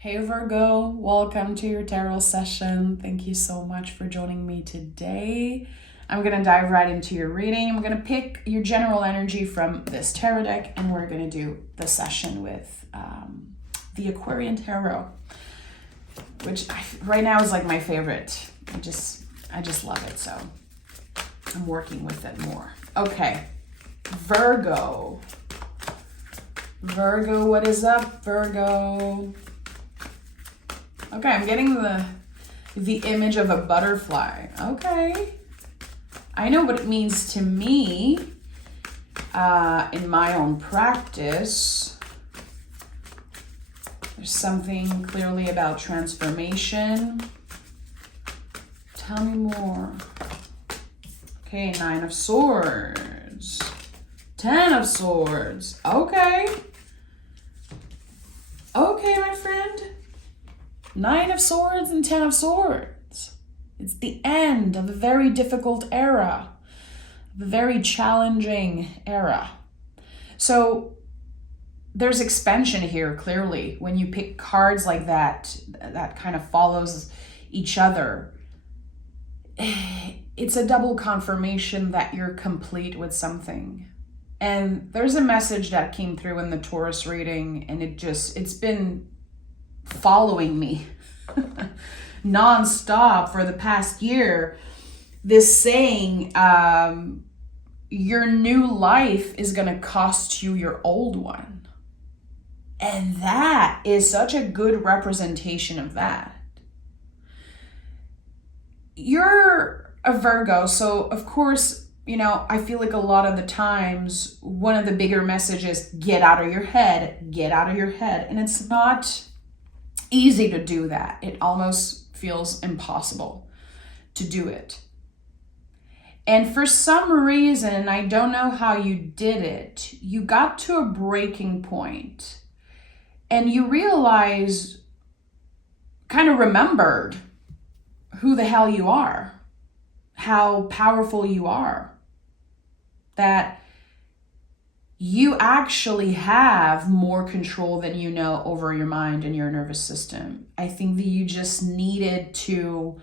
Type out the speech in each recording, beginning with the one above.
Hey Virgo, welcome to your tarot session. Thank you so much for joining me today. I'm going to dive right into your reading. I'm going to pick your general energy from this tarot deck, and we're going to do the session with the Aquarian Tarot, which right now is like my favorite. I just love it, so I'm working with it more. Okay, Virgo. Virgo, what is up, Virgo? Okay, I'm getting the image of a butterfly. Okay. I know what it means to me in my own practice. There's something clearly about transformation. Tell me more. Okay, 9 of Swords. 10 of Swords. Okay. Okay, my friend. 9 of Swords and 10 of Swords. It's the end of a very difficult era, a very challenging era. So there's expansion here, clearly. When you pick cards like that, that kind of follows each other, it's a double confirmation that you're complete with something. And there's a message that came through in the Taurus reading, and it's been following me non-stop for the past year. This saying, your new life is going to cost you your old one. And that is such a good representation of that. You're a Virgo, so of course, I feel like a lot of the times one of the bigger messages, get out of your head, get out of your head. And it's not easy to do that. It almost feels impossible to do it. And for some reason, and I don't know how you did it, you got to a breaking point and you realized, kind of remembered who the hell you are, how powerful you are, that you actually have more control than you know over your mind and your nervous system. I think that you just needed to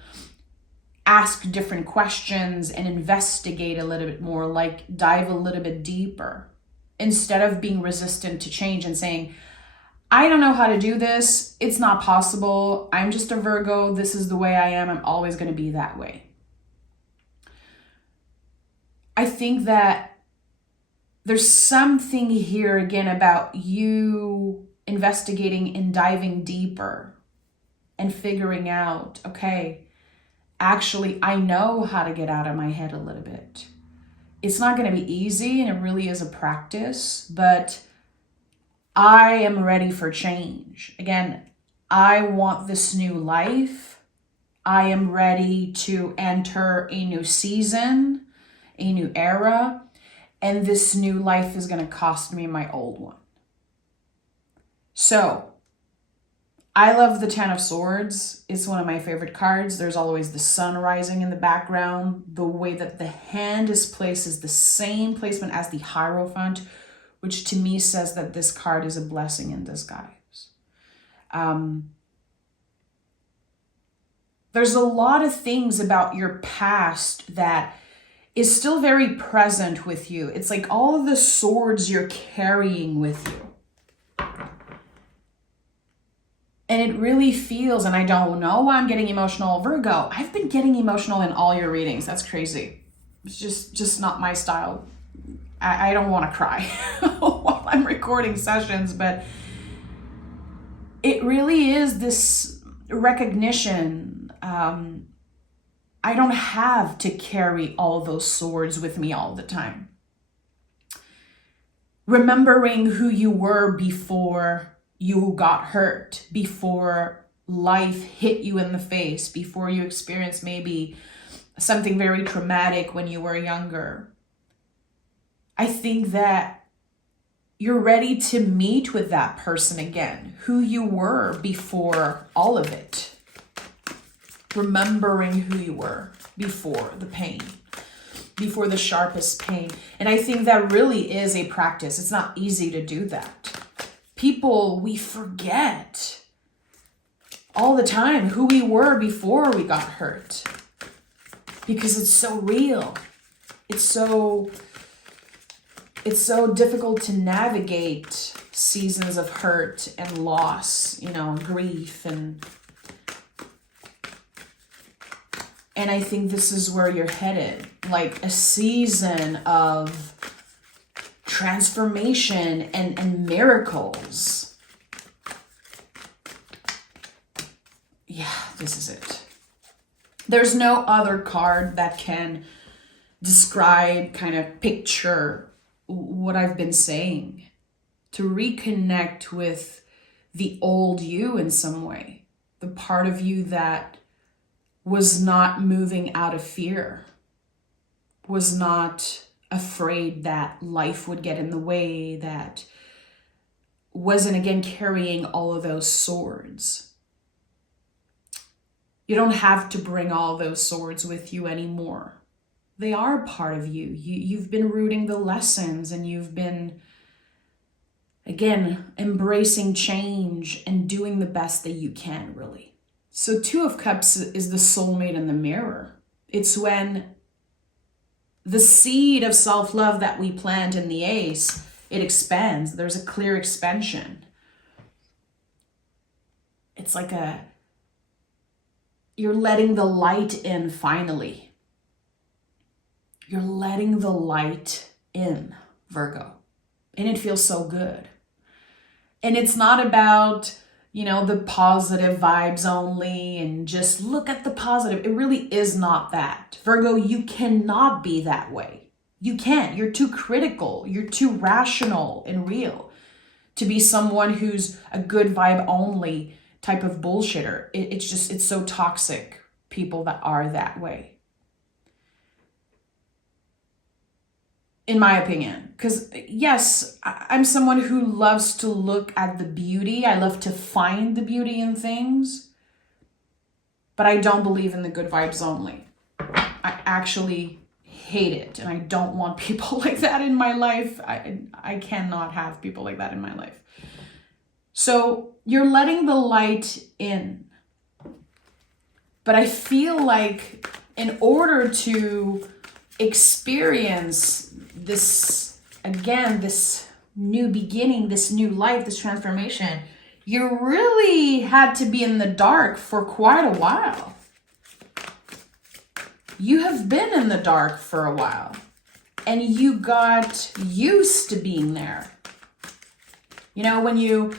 ask different questions and investigate a little bit more, like dive a little bit deeper, instead of being resistant to change and saying, I don't know how to do this. It's not possible. I'm just a Virgo. This is the way I am. I'm always going to be that way. I think that there's something here again about you investigating and diving deeper and figuring out, okay, actually, I know how to get out of my head a little bit. It's not going to be easy, and it really is a practice, but I am ready for change. Again, I want this new life. I am ready to enter a new season, a new era. And this new life is going to cost me my old one. So, I love the 10 of Swords. It's one of my favorite cards. There's always the sun rising in the background. The way that the hand is placed is the same placement as the Hierophant, which to me says that this card is a blessing in disguise. There's a lot of things about your past that is still very present with you. It's like all of the swords you're carrying with you. And it really feels, and I don't know why I'm getting emotional, Virgo. I've been getting emotional in all your readings. That's crazy. It's just not my style. I don't want to cry while I'm recording sessions, but it really is this recognition. I don't have to carry all those swords with me all the time. Remembering who you were before you got hurt, before life hit you in the face, before you experienced maybe something very traumatic when you were younger. I think that you're ready to meet with that person again, who you were before all of it. Remembering who you were before the pain, before the sharpest pain. And I think that really is a practice. It's not easy to do that. People, we forget all the time who we were before we got hurt. Because it's so real. It's so difficult to navigate seasons of hurt and loss, grief and I think this is where you're headed, like a season of transformation and miracles. Yeah, this is it. There's no other card that can describe, kind of picture what I've been saying. To reconnect with the old you in some way. The part of you that was not moving out of fear. Was not afraid that life would get in the way. That wasn't, again, carrying all of those swords. You don't have to bring all those swords with you anymore. They are part of you. You've been rooting the lessons and you've been, again, embracing change and doing the best that you can, really. So 2 of Cups is the soulmate in the mirror. It's when the seed of self-love that we plant in the Ace, it expands. There's a clear expansion. It's like you're letting the light in finally. You're letting the light in, Virgo. And it feels so good. And it's not about, the positive vibes only and just look at the positive. It really is not that. Virgo, you cannot be that way. You can't. You're too critical. You're too rational and real to be someone who's a good vibe only type of bullshitter. It's so toxic, people that are that way. In my opinion, because yes, I'm someone who loves to look at the beauty. I love to find the beauty in things, but I don't believe in the good vibes only. I actually hate it, and I don't want people like that in my life. I cannot have people like that in my life. So you're letting the light in, but I feel like in order to experience this, again, this new beginning, this new life, this transformation, you really had to be in the dark for quite a while. You have been in the dark for a while and you got used to being there. When you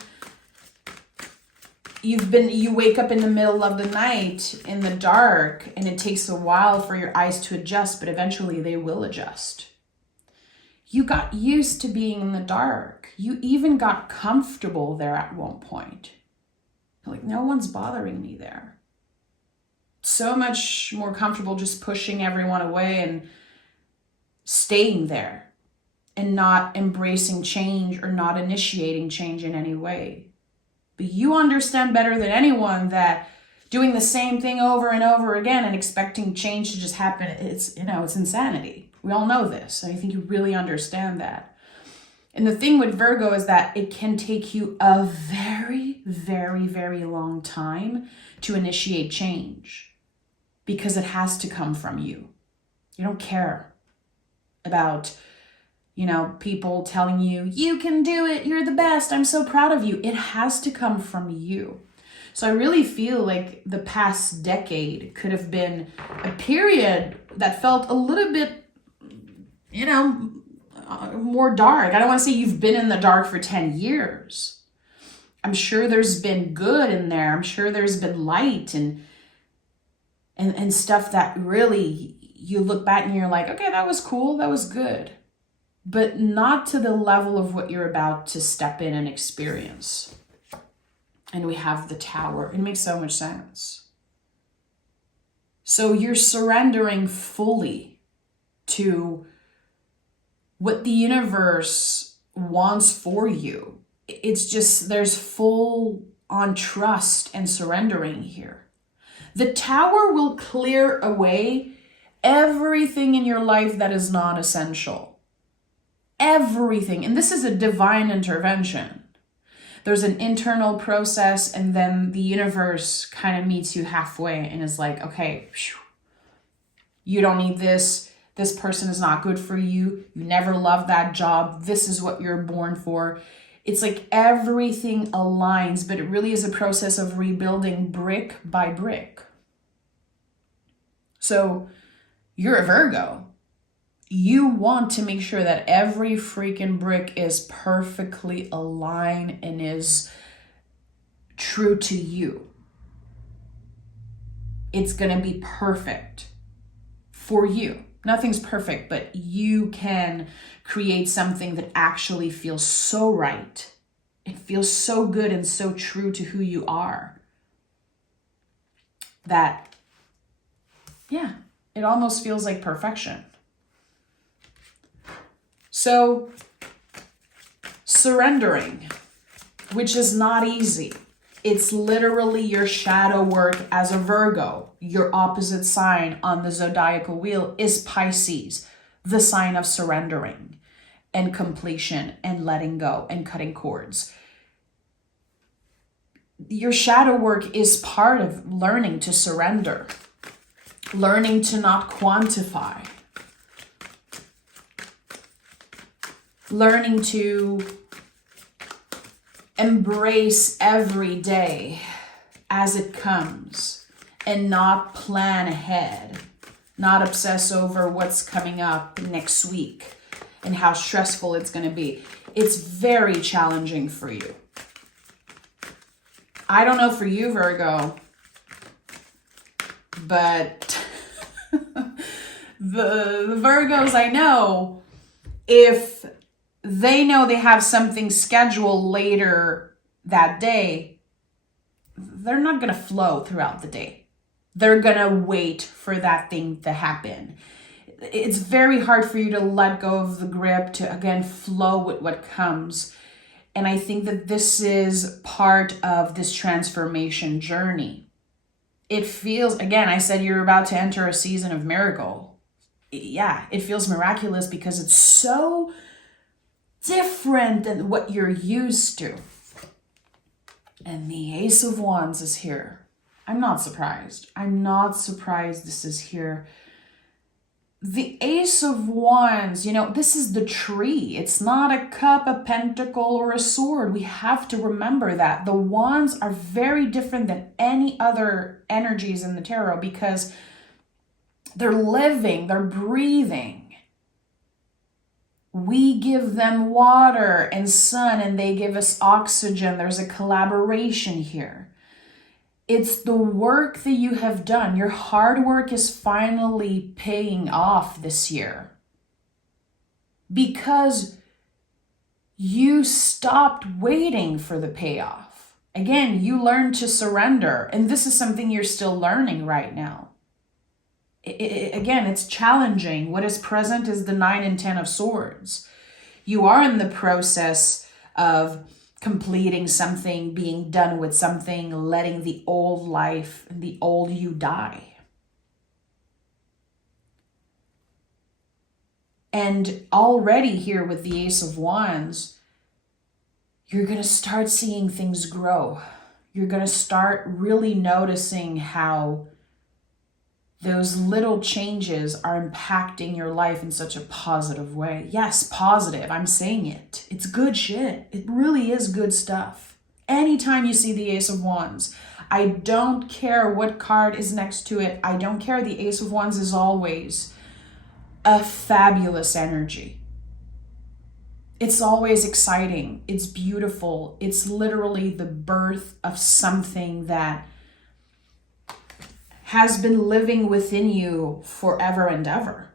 wake up in the middle of the night in the dark and it takes a while for your eyes to adjust, but eventually they will adjust. You got used to being in the dark. You even got comfortable there at one point. Like, no one's bothering me there. So much more comfortable just pushing everyone away and staying there and not embracing change or not initiating change in any way. But you understand better than anyone that doing the same thing over and over again and expecting change to just happen, it's insanity. We all know this. I think you really understand that. And the thing with Virgo is that it can take you a very, very, very long time to initiate change because it has to come from you. You don't care about, people telling you, you can do it, you're the best, I'm so proud of you. It has to come from you. So I really feel like the past decade could have been a period that felt a little bit, more dark. I don't want to say you've been in the dark for 10 years. I'm sure there's been good in there. I'm sure there's been light and stuff that really you look back and you're like, okay, that was cool. That was good. But not to the level of what you're about to step in and experience. And we have the Tower. It makes so much sense. So you're surrendering fully to what the universe wants for you. It's just, there's full on trust and surrendering here. The Tower will clear away everything in your life that is not essential. Everything. And this is a divine intervention. there's an internal process, and then the universe kind of meets you halfway and is like, okay, you don't need this. This person is not good for you. You never loved that job. This is what you're born for. It's like everything aligns, but it really is a process of rebuilding brick by brick. So you're a Virgo. You want to make sure that every freaking brick is perfectly aligned and is true to you. It's going to be perfect for you. Nothing's perfect, but you can create something that actually feels so right. It feels so good and so true to who you are that, yeah, it almost feels like perfection. So, surrendering, which is not easy. It's literally your shadow work as a Virgo. Your opposite sign on the zodiacal wheel is Pisces, the sign of surrendering and completion and letting go and cutting cords. Your shadow work is part of learning to surrender, learning to not quantify, learning to embrace every day as it comes and not plan ahead, not obsess over what's coming up next week and how stressful it's going to be. It's very challenging for you. I don't know for you, Virgo, but the Virgos I know, if they know they have something scheduled later that day, they're not going to flow throughout the day. They're going to wait for that thing to happen. It's very hard for you to let go of the grip, to, again, flow with what comes. And I think that this is part of this transformation journey. It feels, again, I said you're about to enter a season of miracle. Yeah, it feels miraculous because it's so different than what you're used to. And the Ace of Wands is here. I'm not surprised. I'm not surprised this is here. The Ace of Wands, this is the tree. It's not a cup, a pentacle, or a sword. We have to remember that. The wands are very different than any other energies in the tarot because they're living, they're breathing. We give them water and sun and they give us oxygen. There's a collaboration here. It's the work that you have done. Your hard work is finally paying off this year because you stopped waiting for the payoff. Again, you learned to surrender, and this is something you're still learning right now. Again, it's challenging. What is present is the 9 and 10 of swords. You are in the process of completing something, being done with something, letting the old life and the old you die. And already here with the Ace of Wands, you're going to start seeing things grow. You're going to start really noticing how those little changes are impacting your life in such a positive way. Yes, positive. I'm saying it. It's good shit. It really is good stuff. Anytime you see the Ace of Wands, I don't care what card is next to it. I don't care. The Ace of Wands is always a fabulous energy. It's always exciting. It's beautiful. It's literally the birth of something that has been living within you forever and ever.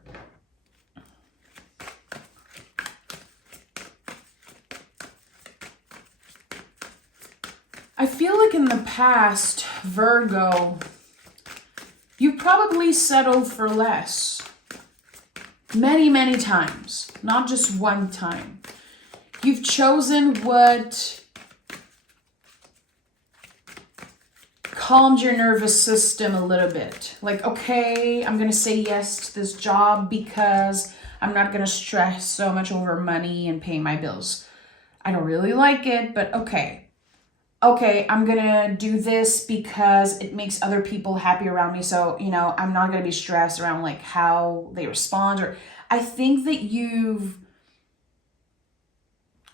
I feel like in the past, Virgo, you probably settled for less. Many, many times, not just one time. You've chosen what calmed your nervous system a little bit. Like, okay, I'm going to say yes to this job because I'm not going to stress so much over money and paying my bills. I don't really like it, but okay. okay, I'm gonna do this because it makes other people happy around me. So, I'm not gonna be stressed around like how they respond. Or I think that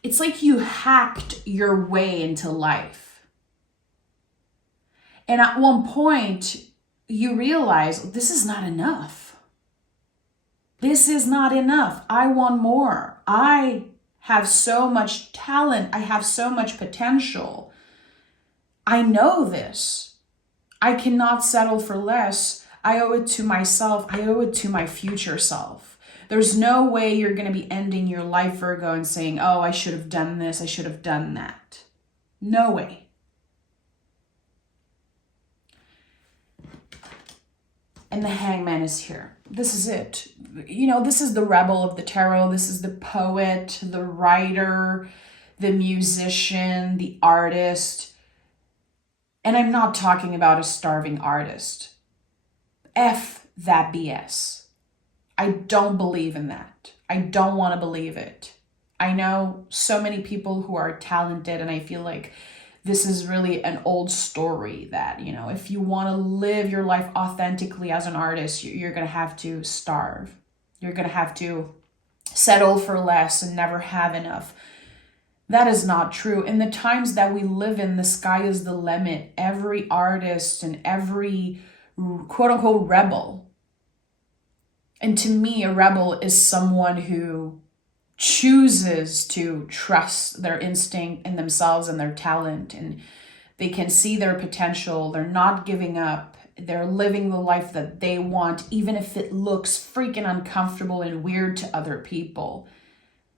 it's like you hacked your way into life. And at one point, you realize this is not enough. This is not enough. I want more. I have so much talent. I have so much potential. I know this. I cannot settle for less. I owe it to myself. I owe it to my future self. There's no way you're going to be ending your life, Virgo, and saying, oh, I should have done this. I should have done that. No way. And the Hangman is here. This is it. This is the rebel of the tarot. This is the poet, the writer, the musician, the artist. And I'm not talking about a starving artist. F that BS. I don't believe in that. I don't want to believe it. I know so many people who are talented, and I feel like this is really an old story that, if you want to live your life authentically as an artist, you're going to have to starve. You're going to have to settle for less and never have enough. That is not true. In the times that we live in, the sky is the limit. Every artist and every quote unquote rebel. And to me, a rebel is someone who chooses to trust their instinct in themselves and their talent, and they can see their potential. They're not giving up. They're living the life that they want, even if it looks freaking uncomfortable and weird to other people.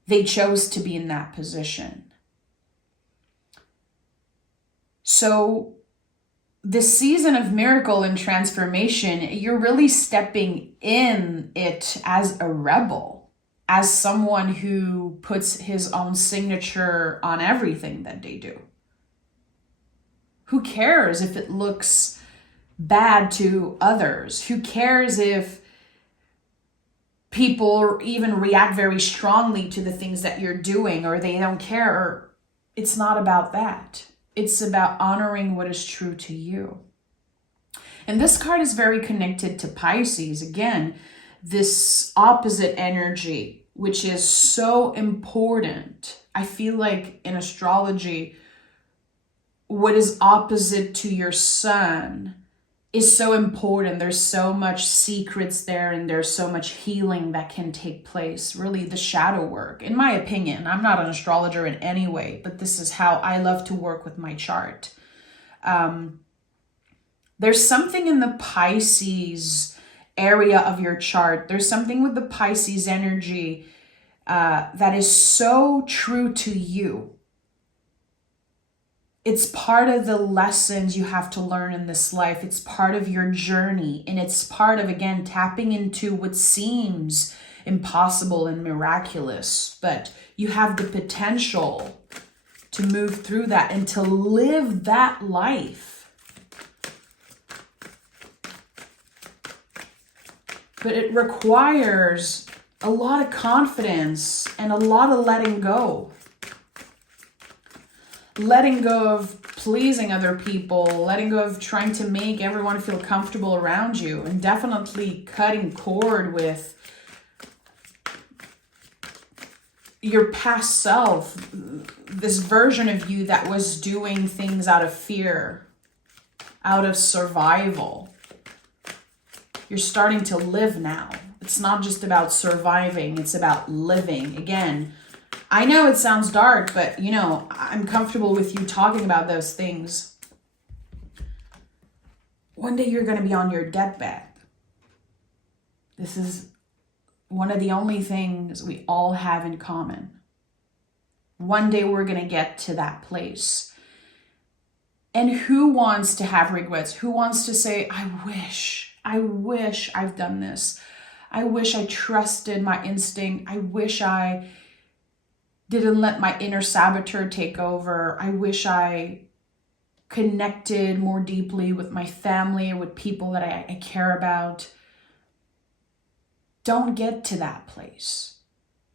They chose to be in that position. So this season of miracle and transformation, you're really stepping in it as a rebel, as someone who puts his own signature on everything that they do. Who cares if it looks bad to others? Who cares if people even react very strongly to the things that you're doing, or they don't care? It's not about that. It's about honoring what is true to you. And this card is very connected to Pisces. Again, this opposite energy, which is so important. I feel like in astrology, what is opposite to your sun is so important. There's so much secrets there, and there's so much healing that can take place. Really, the shadow work, in my opinion. I'm not an astrologer in any way, but this is how I love to work with my chart. There's something in the Pisces area of your chart. There's something with the Pisces energy that is so true to you. It's part of the lessons you have to learn in this life. It's part of your journey. And it's part of, again, tapping into what seems impossible and miraculous. But you have the potential to move through that and to live that life. But it requires a lot of confidence and a lot of letting go. Letting go of pleasing other people, letting go of trying to make everyone feel comfortable around you, and definitely cutting cord with your past self, this version of you that was doing things out of fear, out of survival. You're starting to live now. It's not just about surviving, it's about living. Again, I know it sounds dark, but I'm comfortable with you talking about those things. One day you're going to be on your deathbed. This is one of the only things we all have in common. One day we're going to get to that place. And who wants to have regrets? Who wants to say, I wish I've done this. I wish I trusted my instinct. I wish I didn't let my inner saboteur take over. I wish I connected more deeply with my family, with people that I care about. Don't get to that place.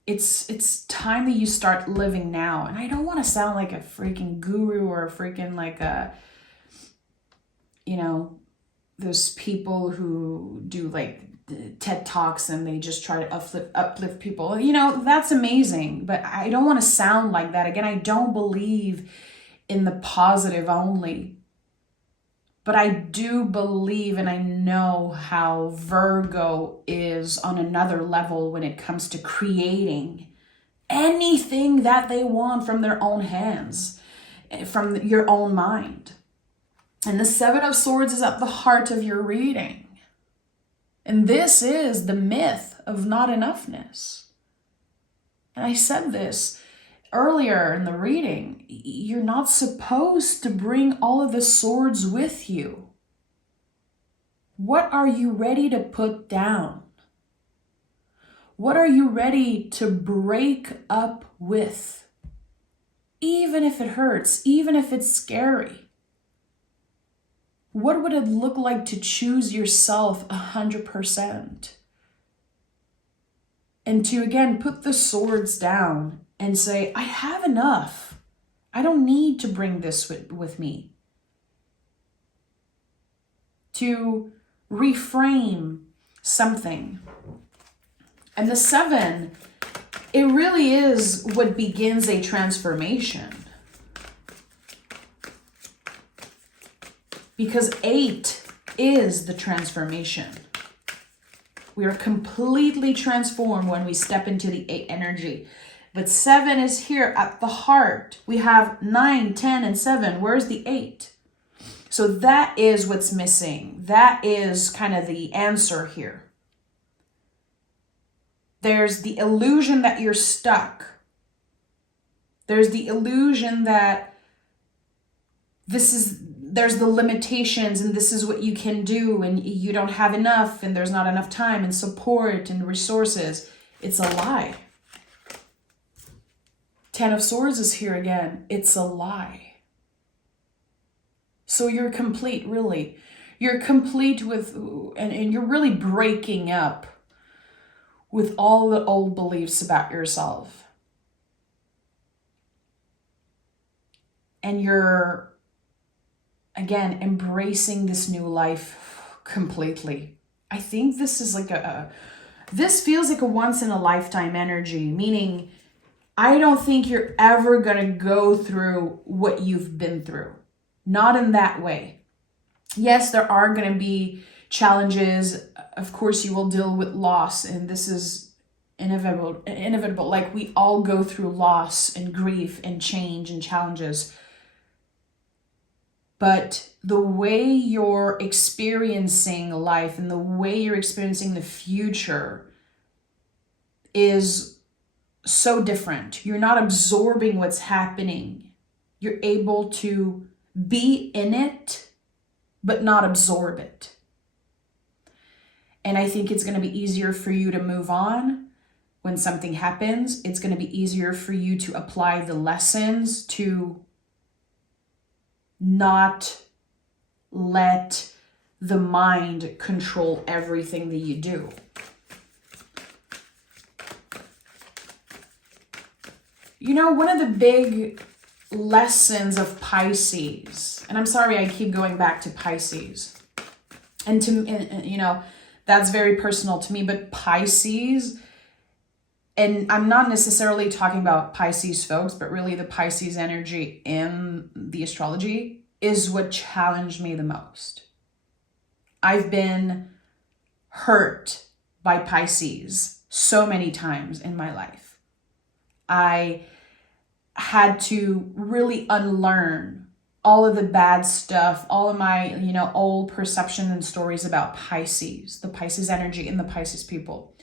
it's time that you start living now. And I don't want to sound like a freaking guru or a freaking like a, you know, those people who do like TED Talks and they just try to uplift people. You know, that's amazing, but I don't want to sound like that. Again, I don't believe in the positive only. But I do believe and I know how Virgo is on another level when it comes to creating anything that they want from their own hands, from your own mind. And the Seven of Swords is at the heart of your reading. And this is the myth of not enoughness. And I said this earlier in the reading, you're not supposed to bring all of the swords with you. What are you ready to put down? What are you ready to break up with? Even if it hurts, even if it's scary. What would it look like to choose yourself 100%? And to, again, put the swords down and say, I have enough. I don't need to bring this with me. To reframe something. And the 7, it really is what begins a transformation. Because 8 is the transformation. We are completely transformed when we step into the 8 energy. But 7 is here at the heart. We have 9, 10, and 7. Where's the 8? So that is what's missing. That is kind of the answer here. There's the illusion that you're stuck. There's the illusion that there's the limitations and this is what you can do and you don't have enough and there's not enough time and support and resources. It's a lie. 10 of Swords is here again. It's a lie. So you're complete, really. You're complete with, and you're really breaking up with all the old beliefs about yourself. And you're, again, embracing this new life completely. I think this is like this feels like a once in a lifetime energy, meaning I don't think you're ever going to go through what you've been through. Not in that way. Yes, there are going to be challenges. Of course, you will deal with loss, and this is inevitable. Like we all go through loss and grief and change and challenges. But the way you're experiencing life and the way you're experiencing the future is so different. You're not absorbing what's happening. You're able to be in it, but not absorb it. And I think it's going to be easier for you to move on when something happens. It's going to be easier for you to apply the lessons, to not let the mind control everything that you do. You know, one of the big lessons of Pisces, and I'm sorry I keep going back to Pisces, and you know, that's very personal to me, but Pisces, and I'm not necessarily talking about Pisces folks, but really the Pisces energy in the astrology is what challenged me the most. I've been hurt by Pisces so many times in my life. I had to really unlearn all of the bad stuff, all of my, you know, old perception and stories about Pisces, the Pisces energy and the Pisces people.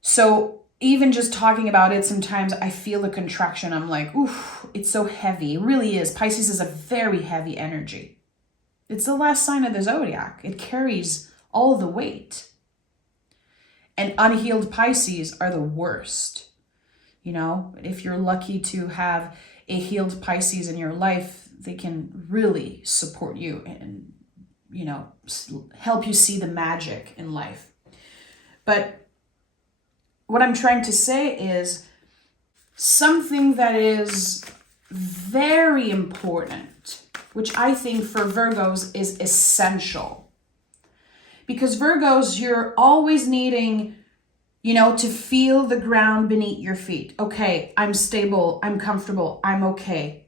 So even just talking about it, sometimes I feel a contraction. I'm like, oof, it's so heavy. It really is. Pisces is a very heavy energy. It's the last sign of the zodiac. It carries all of the weight. And unhealed Pisces are the worst. You know, if you're lucky to have a healed Pisces in your life, they can really support you and, you know, help you see the magic in life. But what I'm trying to say is something that is very important, which I think for Virgos is essential. Because Virgos, you're always needing, to feel the ground beneath your feet. Okay, I'm stable, I'm comfortable, I'm okay.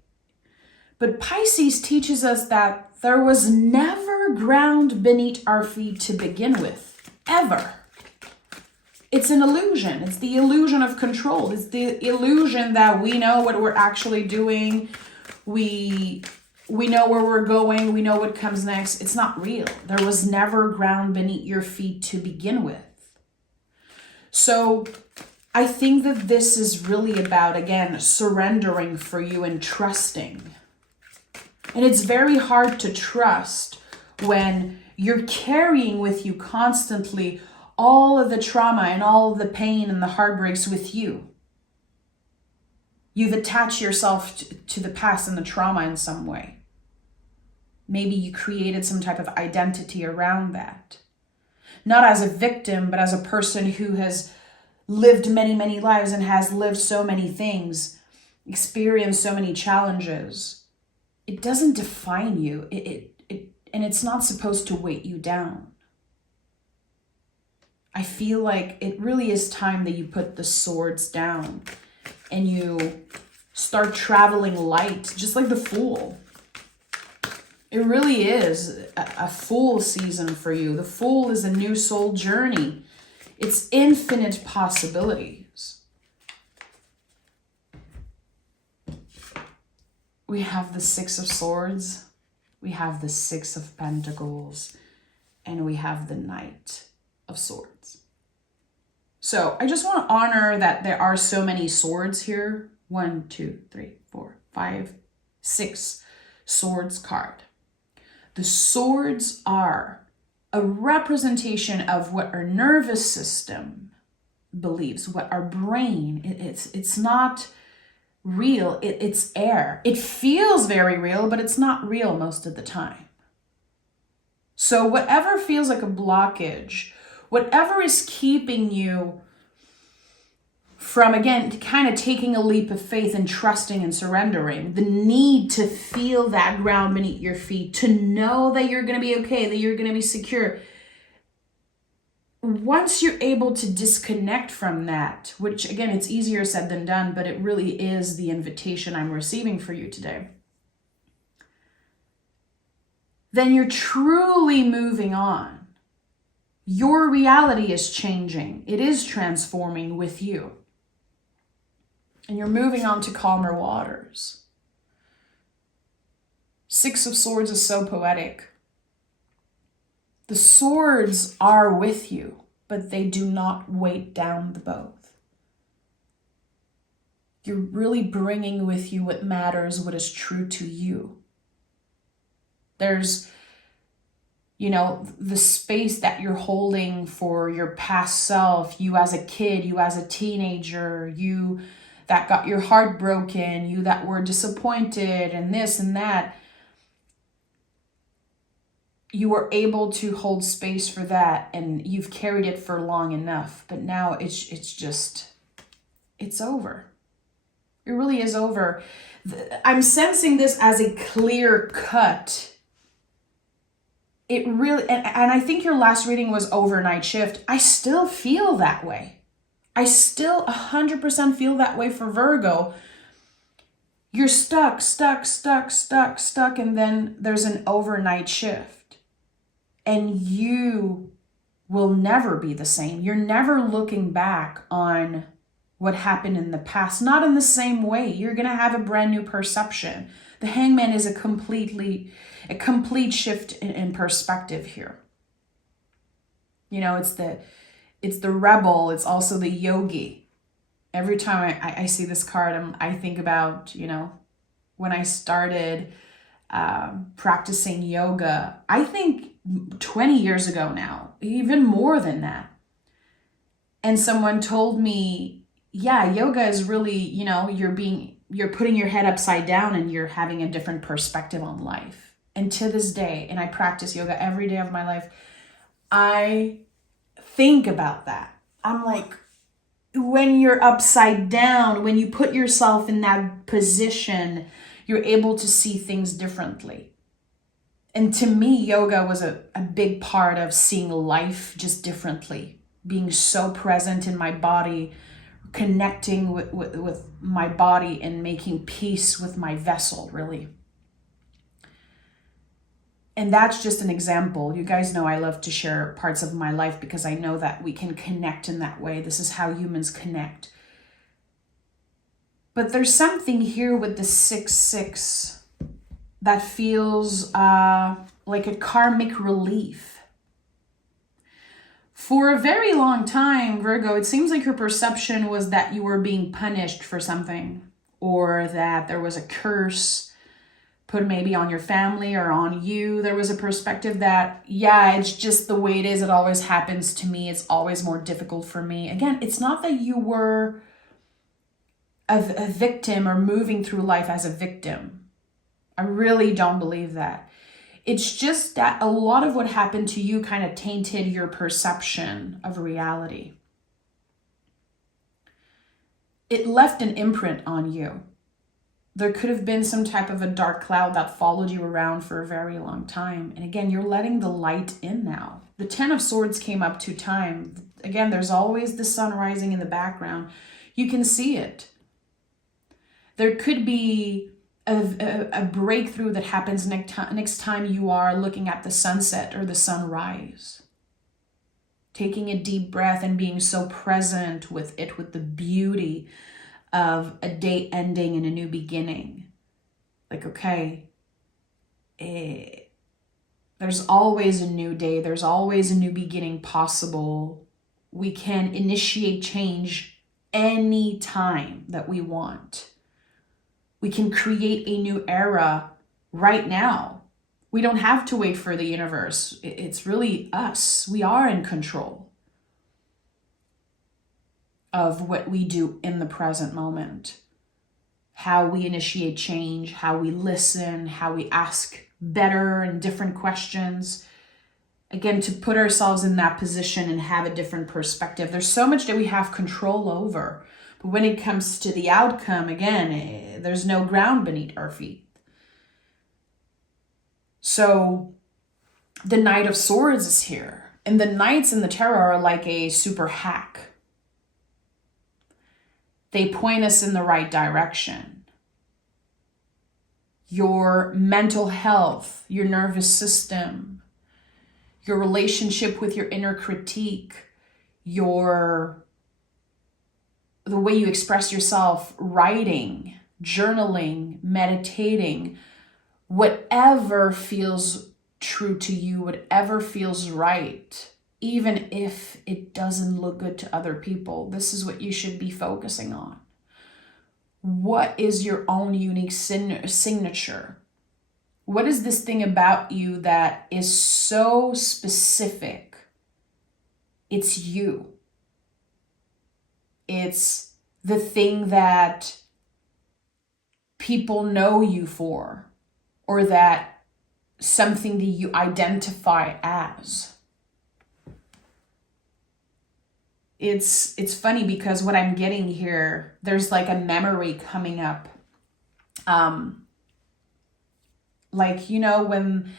But Pisces teaches us that there was never ground beneath our feet to begin with, ever. It's an illusion. It's the illusion of control. It's the illusion that we know what we're actually doing. We know where we're going. We know what comes next. It's not real. There was never ground beneath your feet to begin with. So I think that this is really about, again, surrendering for you and trusting. And it's very hard to trust when you're carrying with you constantly all of the trauma and all of the pain and the heartbreaks with you. You've attached yourself to the past and the trauma in some way. Maybe you created some type of identity around that. Not as a victim, but as a person who has lived many, many lives and has lived so many things, experienced so many challenges. It doesn't define you, and it's not supposed to weight you down. I feel like it really is time that you put the swords down and you start traveling light, just like the Fool. It really is a Fool season for you. The Fool is a new soul journey. It's infinite possibilities. We have the Six of Swords, we have the Six of Pentacles, and we have the Knight of Swords. So I just want to honor that there are so many swords here. 1, 2, 3, 4, 5, 6 swords card. The swords are a representation of what our nervous system believes, what our brain, it's not real, it's air. It feels very real, but it's not real most of the time. So whatever feels like a blockage, whatever is keeping you from, again, kind of taking a leap of faith and trusting and surrendering, the need to feel that ground beneath your feet, to know that you're going to be okay, that you're going to be secure. Once you're able to disconnect from that, which again, it's easier said than done, but it really is the invitation I'm receiving for you today, then you're truly moving on. Your reality is changing. It is transforming with you. And you're moving on to calmer waters. Six of Swords is so poetic. The swords are with you, but they do not weight down the both. You're really bringing with you what matters, what is true to you. There's, the space that you're holding for your past self, you as a kid, you as a teenager, you that got your heart broken, you that were disappointed and this and that. You were able to hold space for that and you've carried it for long enough. But now it's over. It really is over. I'm sensing this as a clear cut. It really, and I think your last reading was overnight shift. I still feel that way. I still 100% feel that way for Virgo. You're stuck, and then there's an overnight shift. And you will never be the same. You're never looking back on what happened in the past, not in the same way. You're going to have a brand new perception. The Hangman is a complete shift in perspective here. It's the rebel. It's also the yogi. Every time I see this card, I think about, when I started practicing yoga, I think 20 years ago now, even more than that. And someone told me, yeah, yoga is really, you're putting your head upside down and you're having a different perspective on life. And to this day, and I practice yoga every day of my life, I think about that. I'm like, when you're upside down, when you put yourself in that position, you're able to see things differently. And to me, yoga was a big part of seeing life just differently, being so present in my body, connecting with my body and making peace with my vessel, really. And that's just an example. You guys know I love to share parts of my life because I know that we can connect in that way. This is how humans connect. But there's something here with the 6-6 that feels like a karmic relief. For a very long time, Virgo, it seems like your perception was that you were being punished for something, or that there was a curse put maybe on your family or on you. There was a perspective that, yeah, it's just the way it is. It always happens to me. It's always more difficult for me. Again, it's not that you were a victim or moving through life as a victim. I really don't believe that. It's just that a lot of what happened to you kind of tainted your perception of reality. It left an imprint on you. There could have been some type of a dark cloud that followed you around for a very long time. And again, you're letting the light in now. The 10 of Swords came up 2 times. Again, there's always the sun rising in the background. You can see it. There could be a breakthrough that happens next time you are looking at the sunset or the sunrise. Taking a deep breath and being so present with it, with the beauty of a day ending and a new beginning. Like, okay, there's always a new day. There's always a new beginning possible. We can initiate change any time that we want. We can create a new era right now. We don't have to wait for the universe. It's really us. We are in control of what we do in the present moment. How we initiate change, how we listen, how we ask better and different questions. Again, to put ourselves in that position and have a different perspective. There's so much that we have control over. But when it comes to the outcome, again, there's no ground beneath our feet. So the Knight of Swords is here. And the Knights in the tarot are like a super hack. They point us in the right direction. Your mental health, your nervous system, your relationship with your inner critique, the way you express yourself, writing, journaling, meditating, whatever feels true to you, whatever feels right, even if it doesn't look good to other people, this is what you should be focusing on. What is your own unique signature? What is this thing about you that is so specific? It's you. It's the thing that people know you for, or that something that you identify as. It's funny because what I'm getting here, there's like a memory coming up. Like, when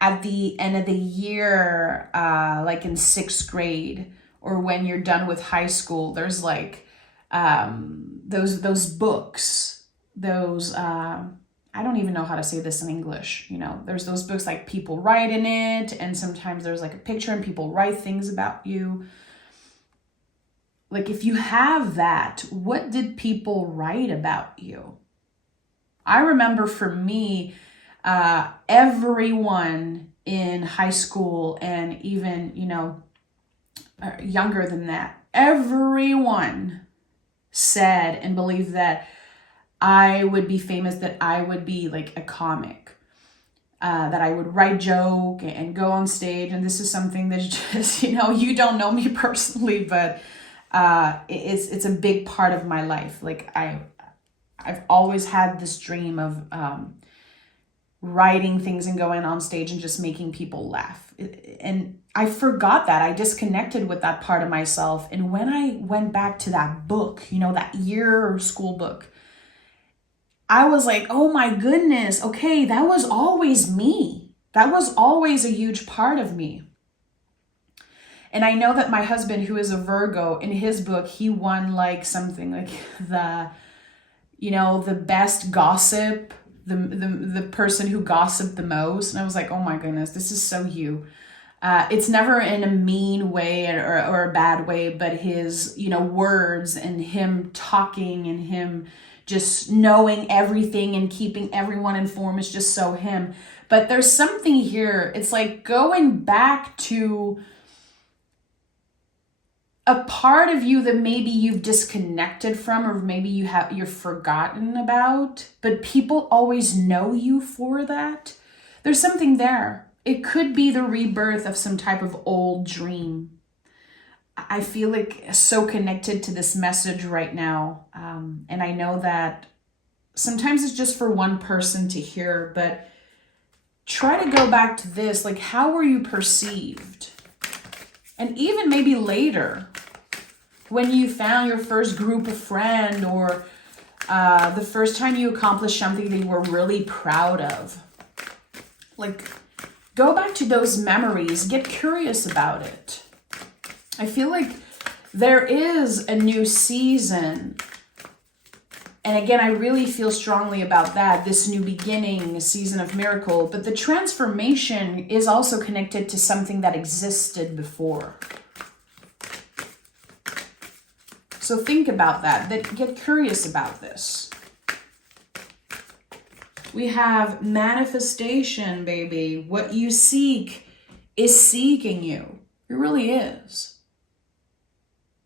at the end of the year, like in 6th grade, or when you're done with high school, there's like those books, I don't even know how to say this in English. There's those books like people write in it, and sometimes there's like a picture and people write things about you. Like, if you have that, what did people write about you? I remember for me, everyone in high school and even, younger than that, everyone said and believed that I would be famous, that I would be like a comic, that I would write joke and go on stage. And this is something that's just, you don't know me personally, but it's a big part of my life. Like I've always had this dream of writing things and going on stage and just making people laugh. And I forgot that. I disconnected with that part of myself. And when I went back to that book, that year school book, I was like, oh my goodness, okay, that was always me. That was always a huge part of me. And I know that my husband, who is a Virgo, in his book, he won like something like the best gossip, the person who gossiped the most. And I was like, oh my goodness, this is so you. It's never in a mean way or a bad way, but his, words and him talking and him just knowing everything and keeping everyone informed is just so him. But there's something here. It's like going back to a part of you that maybe you've disconnected from, or maybe you're forgotten about, but people always know you for that. There's something there. It could be the rebirth of some type of old dream. I feel like so connected to this message right now. And I know that sometimes it's just for one person to hear, but try to go back to this. Like, how were you perceived? And even maybe later, when you found your first group of friends, or the first time you accomplished something that you were really proud of. Like, go back to those memories. Get curious about it. I feel like there is a new season. And again, I really feel strongly about that, this new beginning, a season of miracle. But the transformation is also connected to something that existed before. So think about that. Get curious about this. We have manifestation, baby. What you seek is seeking you. It really is.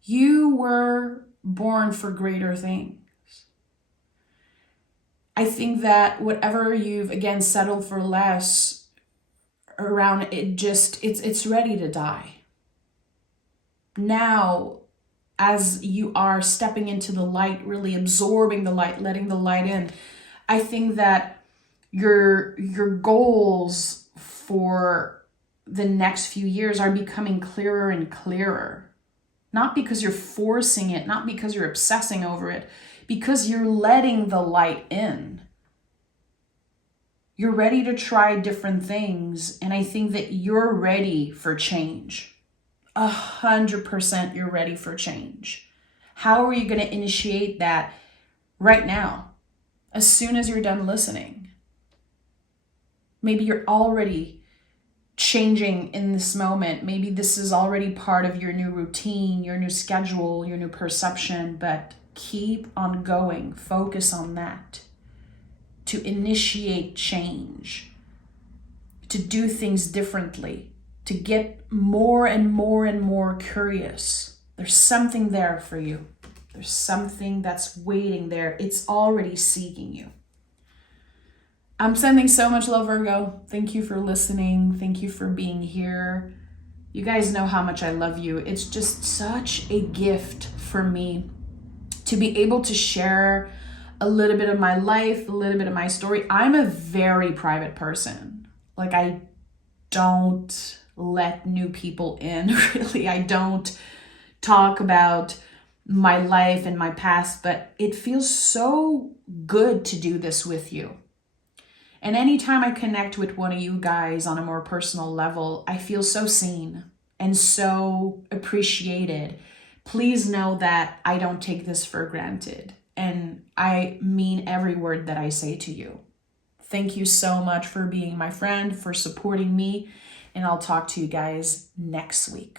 You were born for greater things. I think that whatever you've, again, settled for less around it, it's ready to die. Now, as you are stepping into the light, really absorbing the light, letting the light in, I think that your goals for the next few years are becoming clearer and clearer. Not because you're forcing it, not because you're obsessing over it, because you're letting the light in. You're ready to try different things, and I think that you're ready for change. 100% you're ready for change. How are you going to initiate that right now? As soon as you're done listening. Maybe you're already changing in this moment. Maybe this is already part of your new routine, your new schedule, your new perception, but keep on going. Focus on that. To initiate change. To do things differently. To get more and more and more curious. There's something there for you. There's something that's waiting there. It's already seeking you. I'm sending so much love, Virgo. Thank you for listening. Thank you for being here. You guys know how much I love you. It's just such a gift for me to be able to share a little bit of my life, a little bit of my story. I'm a very private person. Like, I don't let new people in, really. I don't talk about my life and my past, but it feels so good to do this with you. And anytime I connect with one of you guys on a more personal level, I feel so seen and so appreciated. Please know that I don't take this for granted. And I mean every word that I say to you. Thank you so much for being my friend, for supporting me. And I'll talk to you guys next week.